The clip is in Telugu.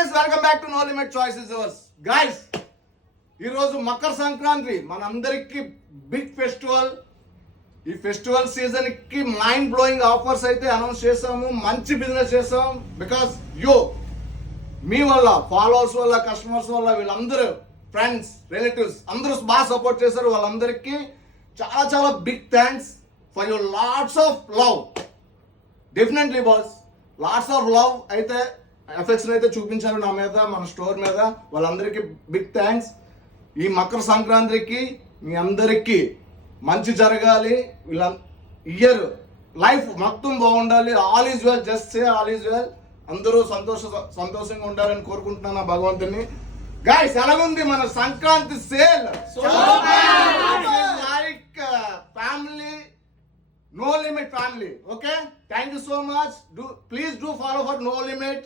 Friends, welcome back to know limit choices yours. Guys, ఈరోజు మకర సంక్రాంతి మనందరికి బిగ్ ఫెస్టివల్. ఈ ఫెస్టివల్ సీజన్ కి మైండ్ బ్లోయింగ్ ఆఫర్స్ అయితే అనౌన్స్ చేసాము. మంచి బిజినెస్ చేసాం. బికాస్ మీ వల్ల, ఫాలోవర్స్ వల్ల, కస్టమర్స్ వల్ల, వీళ్ళందరూ ఫ్రెండ్స్, రిలేటివ్స్ అందరూ బాగా సపోర్ట్ చేశారు. వాళ్ళందరికీ చాలా చాలా big thanks for your lots of love. Definitely boss, lots of love అయితే ఎఫెక్ట్స్ అయితే చూపించారు నా మీద, మన స్టోర్ మీద. వాళ్ళందరికీ బిగ్ థ్యాంక్స్. ఈ మకర సంక్రాంతికి మీ అందరికీ మంచి జరగాలి. వీళ్ళ ఇయర్ లైఫ్ మొత్తం బాగుండాలి. All is well, just say all is well. అందరూ సంతోషంగా ఉండాలని కోరుకుంటున్నాను భగవంతుని. గైస్, ఎలాగుంది మన Sankranti sale? Like family, No Limit family. Okay, thank you so much. Please do follow for No Limit.